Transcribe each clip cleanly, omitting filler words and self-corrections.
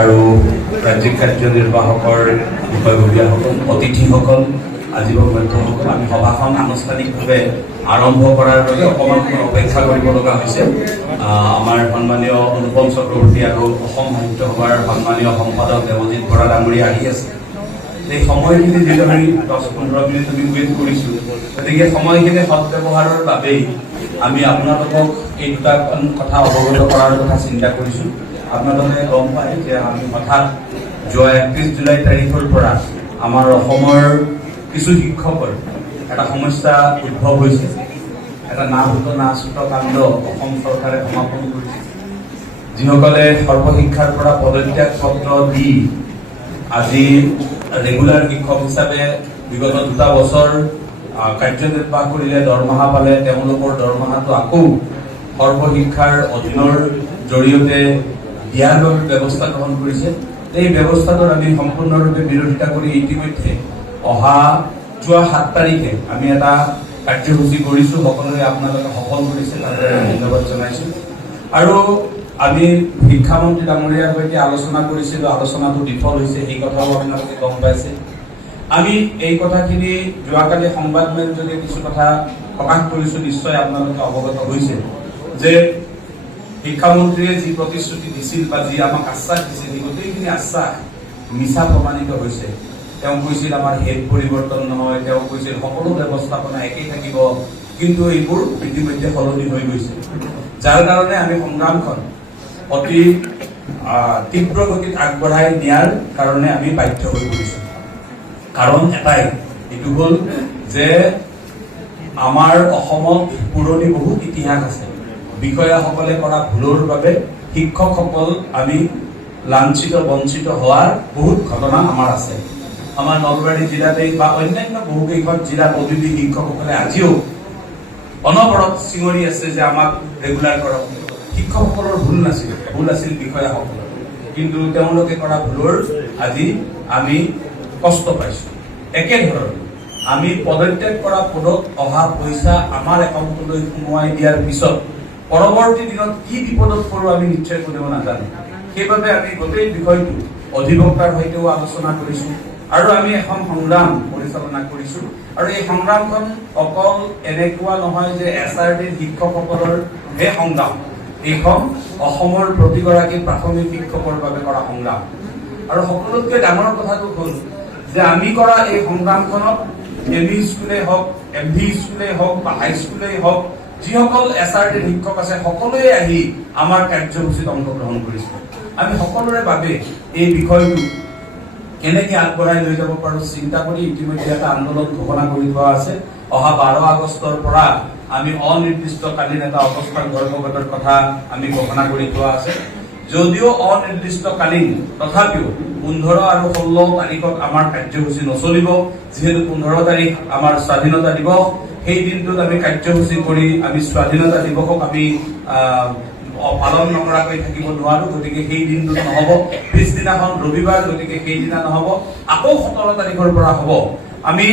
আৰু ৰাজ্যিক কাৰ্যনিৰ্বাহকৰ বিষয়ববীয়াসকল, অতিথিসকল, আজীৱন বন্ধুসকল, আমি সভাখন আনুষ্ঠানিকভাৱে আৰম্ভ কৰাৰ বাবে অকণমান অপেক্ষা কৰিব লগা হৈছে। আমাৰ সন্মানীয় অনুপম চক্ৰৱৰ্তী আৰু অসম সাহিত্য সভাৰ সন্মানীয় সম্পাদক দেৱজিৎ বৰা ডাঙৰীয়া আহি আছে। এই সময়খিনি যিহেতু আমি 10-15 মিনিট আমি ৱেইট কৰিছোঁ, গতিকে সময়খিনি সদব্যৱহাৰৰ বাবেই আমি আপোনালোকক এই দুটা কথা অৱগত কৰাৰ কথা চিন্তা কৰিছোঁ। আপোনালোকে গম পায় যে আমি হঠাৎ যোৱা 31 জুলাই তাৰিখৰ পৰা আমাৰ অসমৰ কিছু শিক্ষকৰ এটা সমস্যা উদ্ভৱ হৈছে। এটা নাছুট কাণ্ড অসম চৰকাৰে সমাপন কৰিছে। যিসকলে সৰ্বশিক্ষাৰ পৰা পদত্যাগ পত্ৰ দি আজি ৰেগুলাৰ শিক্ষক হিচাপে বিগত 2 বছৰ কাৰ্যনিৰ্বাহ কৰিলে, দৰমহা পালে, তেওঁলোকৰ দৰমহাটো আকৌ সৰ্বশিক্ষাৰ অধীনৰ জৰিয়তে দিয়াৰ বাবে ব্যৱস্থা গ্ৰহণ কৰিছে। এই ব্যৱস্থাটোৰ আমি সম্পূৰ্ণৰূপে বিৰোধিতা কৰি ইতিমধ্যে যোৱা 7 তাৰিখে আমি এটা কাৰ্যসূচী কৰিছোঁ। সকলোৱে আপোনালোকে সফল কৰিছে, তাতে ধন্যবাদ জনাইছোঁ। আৰু আমি শিক্ষামন্ত্ৰী ডাঙৰীয়াৰ সৈতে আলোচনা কৰিছিলোঁ, আলোচনাটো বিফল হৈছে, এই কথাও আপোনালোকে গম পাইছে। আমি এই কথাখিনি যোৱাকালি সংবাদ মাধ্যমে কিছু কথা প্ৰকাশ কৰিছোঁ, নিশ্চয় আপোনালোকে অৱগত হৈছে যে শিক্ষামন্ত্ৰীয়ে যি প্ৰতিশ্ৰুতি দিছিল বা যি আমাক আশ্বাস দিছিল, গোটেইখিনি আশ্বাস মিছা প্ৰমাণিত হৈছে। তেওঁ কৈছিল আমাৰ হেড পৰিৱৰ্তন নহয়, তেওঁ কৈছিল সকলো ব্যৱস্থাপনা একেই থাকিব, কিন্তু এইবোৰ ইতিমধ্যে সলনি হৈ গৈছে। যাৰ কাৰণে আমি সংগ্ৰামখন অতি তীব্ৰ গতিত আগবঢ়াই নিয়াৰ কাৰণে আমি বাধ্য হৈ পৰিছোঁ। কাৰণ এটাই, এইটো হ'ল যে আমাৰ অসমত পুৰণি বহুত ইতিহাস আছে। বিষয়াসকলে কৰা ভুলৰ বাবে শিক্ষকসকল আমি লাঞ্ছিত বঞ্চিত হোৱাৰ বহুত ঘটনা আমাৰ আছে। আমাৰ নলবাৰী জিলাতেই বা অন্যান্য বহুকেইখন জিলাত অতিথি শিক্ষকসকলে আজিও অনবৰত চিঞৰি আছে যে আমাক ৰেগুলাৰ কৰক। শিক্ষকসকলৰ ভুল আছিল বিষয়াসকলৰ, কিন্তু তেওঁলোকে কৰা ভুলৰ আজি আমি কষ্ট পাইছোঁ। একেধৰণে আমি পদত্যাগ কৰা পদত অহা পইচা আমাৰ একাউণ্টলৈ সোমোৱাই দিয়াৰ পিছত পৰৱৰ্তী দিনত কি বিপদত পৰোঁ আমি নিশ্চয় কোনেও নাজানো। সেইবাবে আমি গোটেই বিষয়টো অধিবক্তাৰ সৈতেও আলোচনা কৰিছোঁ আৰু আমি এখন সংগ্ৰাম পৰিচালনা কৰিছোঁ। আৰু এই সংগ্ৰামখন অকল এনেকুৱা নহয় যে SRDৰ শিক্ষকসকলৰ হে সংগ্ৰাম, এইখন অসমৰ প্ৰতিগৰাকী প্ৰাথমিক শিক্ষকৰ বাবে কৰা সংগ্ৰাম। আৰু সকলোতকৈ ডাঙৰ কথাটো হ'ল যে আমি কৰা এই সংগ্ৰামখনত ME স্কুলেই হওক, MV স্কুলেই হওক বা হাইস্কুলেই হওক, যিসকল SRDৰ শিক্ষক আছে সকলোৱে আহি আমাৰ কাৰ্যসূচীত অংশগ্ৰহণ কৰিছে। আমি সকলোৰে বাবে এই বিষয়টো কেনেকৈ আগবঢ়াই লৈ যাব পাৰোঁ চিন্তা কৰি ইতিমধ্যে এটা আন্দোলন ঘোষণা কৰি থোৱা আছে। অহা 12 আগষ্টৰ পৰা আমি অনিৰ্দিষ্টকালীন এটা অৱস্থান ধৰ্মঘটৰ কথা আমি ঘোষণা কৰি থোৱা আছে। যদিও অনিৰ্দিষ্টকালীন, তথাপিও 15 আৰু 16 তাৰিখত আমাৰ কাৰ্যসূচী নচলিব। যিহেতু 15 তাৰিখ আমাৰ স্বাধীনতা দিৱস, সেই দিনটোত আমি কাৰ্যসূচী কৰি আমি স্বাধীনতা দিৱসক আমি পালন নকৰাকৈ থাকিব নোৱাৰো। গতিকে সেই দিনটোত নহ'ব, পিছদিনাখন ৰবিবাৰ, গতিকে সেইদিনা নহ'ব, আকৌ 17 তাৰিখৰ পৰা হ'ব। আমি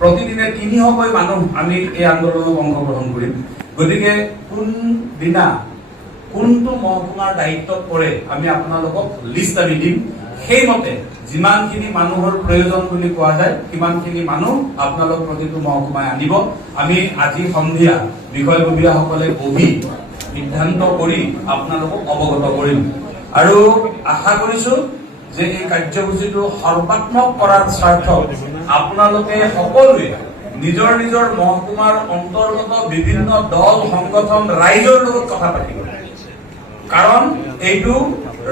প্ৰতিদিনে 300কৈ মানুহ আমি এই আন্দোলনত অংশগ্ৰহণ কৰিম। গতিকে কোনদিনা কোনটো মহকুমাৰ দায়িত্বত পৰে আমি আপোনালোকক লিষ্ট আমি দিম। সেইমতে যিমানখিনি মানুহৰ প্ৰয়োজন বুলি কোৱা যায় সিমানখিনি মানুহ আপোনালোক প্ৰতিটো মহকুমায় আনিব। আমি আজি সন্ধিয়া বিষয়ববীয়াসকলে বহি সিদ্ধান্ত কৰি আপোনালোকক অৱগত কৰিম। আৰু আশা কৰিছোঁ যে এই কাৰ্যসূচীটো সৰ্বাত্মক কৰাৰ স্বাৰ্থত আপোনালোকে সকলোৱে নিজৰ নিজৰ মহকুমাৰ অন্তৰ্গত বিভিন্ন দল, সংগঠন, ৰাইজৰ লগত কথা পাতিব। কাৰণ এইটো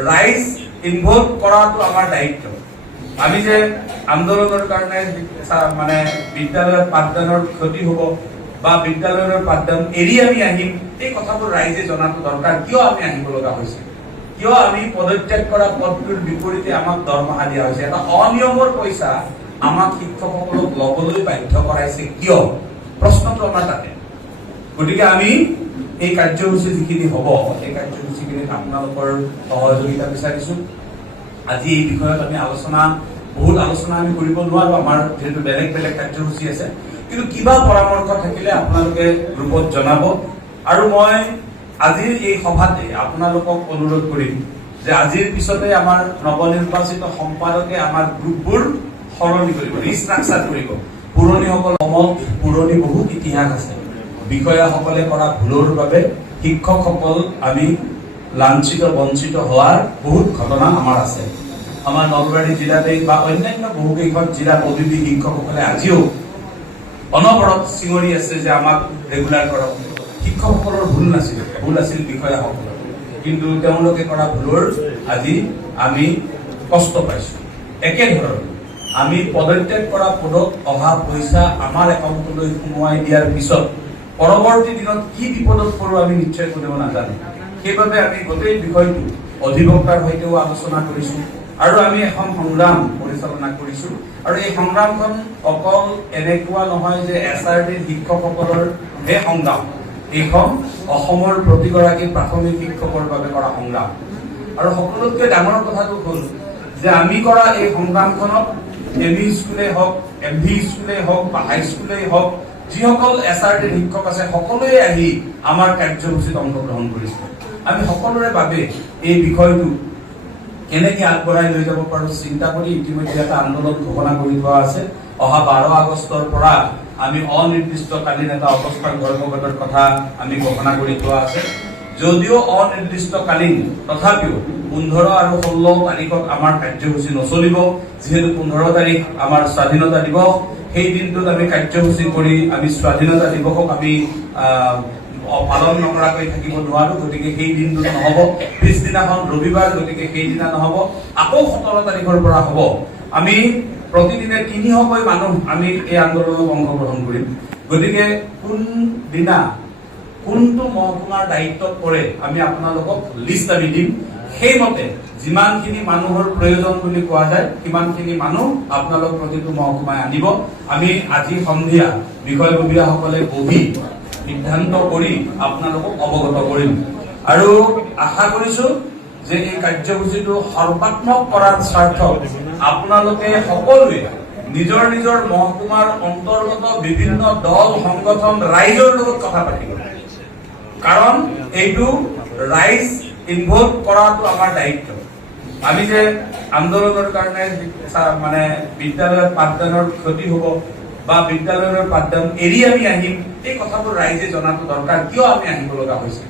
ৰাইজ ইনভলভ কৰাটো আমাৰ দায়িত্ব। আমি যে আন্দোলনৰ কাৰণে মানে বিদ্যালয়ৰ পাঠদানৰ ক্ষতি হ'ব বা বিদ্যালয়ৰ পাঠদান এৰি আমি আহিম, এই কথাবোৰ ৰাইজে জনাটো দৰকাৰ। কিয় আমি আহিব লগা হৈছে, কিয় আমি পদত্যাগ কৰা পদটোৰ বিপৰীতে আমাক দৰমহা দিয়া হৈছে, এটা অনিয়মৰ পইচা আমাক শিক্ষকসকলক ল'বলৈ বাধ্য কৰাইছে কিয়, প্ৰশ্নটো আমাৰ তাতে। গতিকে আমি এই কাৰ্যসূচী যিখিনি হ'ব, এই কাৰ্যসূচীখিনিত আপোনালোকৰ সহযোগিতা বিচাৰিছোঁ। আজি এই বিষয়ত আমি বহুত আলোচনা আমি কৰিব নোৱাৰো, আমাৰ যিহেতু বেলেগ বেলেগ কাৰ্যসূচী আছে। কিন্তু কিবা পৰামৰ্শ থাকিলে আপোনালোকে গ্ৰুপত জনাব। আৰু মই আজিৰ এই সভাতে আপোনালোকক অনুৰোধ কৰিম যে আজিৰ পিছতে আমাৰ নৱনিৰ্বাচিত সম্পাদকে আমাৰ গ্ৰুপবোৰ সলনি কৰিব, ৰিষ্ট্ৰাকচাৰ কৰিব। পুৰণিসকল অসমত পুৰণি বহুত ইতিহাস আছে। বিষয়াসকলে কৰা ভুলৰ বাবে শিক্ষকসকল আমি লাঞ্ছিত বঞ্চিত হোৱাৰ বহুত ঘটনা আমাৰ আছে। আমাৰ নলবাৰী জিলাতে বা অন্যান্য বহুকেইখন জিলাত অভিজ্ঞ শিক্ষকসকলে আজিও অনবৰত চিঞৰি আছে যে আমাক ৰেগুলাৰ কৰক। শিক্ষকসকলৰ ভুল আছিল বিষয়াসকলৰ, কিন্তু তেওঁলোকে কৰা ভুলৰ আজি আমি কষ্ট পাইছো। একেধৰণে আমি পদত্যাগ কৰা পদত অহা পইচা আমাৰ একাউণ্টলৈ সোমোৱাই দিয়াৰ পিছত পৰৱৰ্তী দিনত কি বিপদত পৰোঁ আমি নিশ্চয় কোনেও নাজানো। সেইবাবে আমি গোটেই বিষয়টো অধিবক্তাৰ সৈতেও আলোচনা কৰিছো আৰু আমি এখন সংগ্ৰাম পৰিচালনা কৰিছো। আৰু এই সংগ্ৰামখন অকল এনেকুৱা নহয় যে SRDৰ শিক্ষকসকলৰ হে সংগ্ৰাম, এইখন অসমৰ প্ৰতিগৰাকী প্ৰাথমিক শিক্ষকৰ বাবে কৰা সংগ্ৰাম। আৰু সকলোতকৈ ডাঙৰ কথাটো হ'ল যে আমি কৰা এই সংগ্ৰামখনত ME স্কুলেই হওক, MV স্কুলেই হওক বা হাইস্কুলেই হওক, যিসকল SRDৰ শিক্ষক আছে সকলোৱে আহি আমাৰ কাৰ্যসূচীত অংশগ্ৰহণ কৰিছে। আমি সকলোৰে বাবে এই বিষয়টো কেনেকে আগবঢ়াই লৈ যাব পাৰো চিন্তা কৰি ইতিমধ্যে এটা আন্দোলন ঘোষণা কৰি থোৱা আছে। অহা 12 আগষ্টৰ পৰা আমি অনিৰ্দিষ্টকালীন এটা অৱস্থান ধৰ্মঘটৰ কথা আমি ঘোষণা কৰি থোৱা আছে। যদিও অনিৰ্দিষ্টকালীন, তথাপিও 15 আৰু 16 তাৰিখত আমাৰ কাৰ্যসূচী নচলিব। যিহেতু 15 তাৰিখ আমাৰ স্বাধীনতা দিৱস, সেই দিনটোত আমি কাৰ্যসূচী কৰি আমি স্বাধীনতা দিৱসক আমি পালন নকৰাকৈ থাকিব নোৱাৰো। গতিকে সেই দিনটোত নহ'ব, পিছদিনাখন ৰবিবাৰ, গতিকে সেইদিনা নহ'ব, আকৌ 17 তাৰিখৰ পৰা হ'ব। আমি প্ৰতিদিনে 300কৈ মানুহ আমি এই আন্দোলনত অংশগ্ৰহণ কৰিম। গতিকে কোনদিনা কোনটো মহকুমাৰ দায়িত্বত পৰে আমি আপোনালোকক লিষ্ট আমি দিম। সেইমতে যিমানখিনি মানুহৰ প্ৰয়োজন বুলি কোৱা যায় সিমানখিনি মানুহ আপোনালোক প্ৰতিটো মহকুমাই আনিব। আমি আজি সন্ধিয়া বিষয়ববীয়াসকলে বহি সিদ্ধান্ত কৰি আপোনালোকক অৱগত কৰিম আৰু আশা কৰিছো যে এই কাৰ্যসূচীটো সৰ্বাত্মক কৰাৰ স্বাৰ্থত আপোনালোকে সকলোৱে নিজৰ নিজৰ মহকুমাৰ অন্তৰ্গত বিভিন্ন দল, সংগঠন, ৰাইজৰ লগত কথা পাতিব। কাৰণ এইটো ৰাইজ ইনভলভ কৰাটো আমাৰ দায়িত্ব। আমি যে আন্দোলনৰ কাৰণে মানে বিদ্যালয়ৰ পাঠদানৰ ক্ষতি হ'ব বা বিদ্যালয়ৰ পাঠদান এৰি আমি আহিম, এই কথাবোৰ ৰাইজে জনাটো দৰকাৰ। কিয় আমি আহিব লগা হৈছে,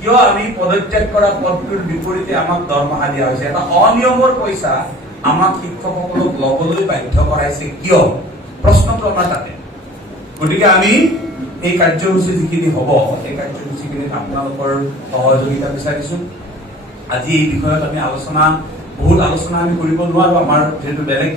কিয় আমি পদত্যাগ কৰা পদটোৰ বিপৰীতে আমাক দৰমহা দিয়া হৈছে, এটা অনিয়মৰ পইচা আমাক শিক্ষকসকলক ল'বলৈ বাধ্য কৰাইছে কিয়, প্ৰশ্নটো আমাৰ তাতে। গতিকে আমি এই কাৰ্যসূচী যিখিনি হ'ব, এই কাৰ্যসূচীখিনিত আপোনালোকৰ সহযোগিতা বিচাৰিছো। আজি এই বিষয়ত আমি বহুত আলোচনা আমি কৰিব নোৱাৰো, আমাৰ যিহেতু বেলেগ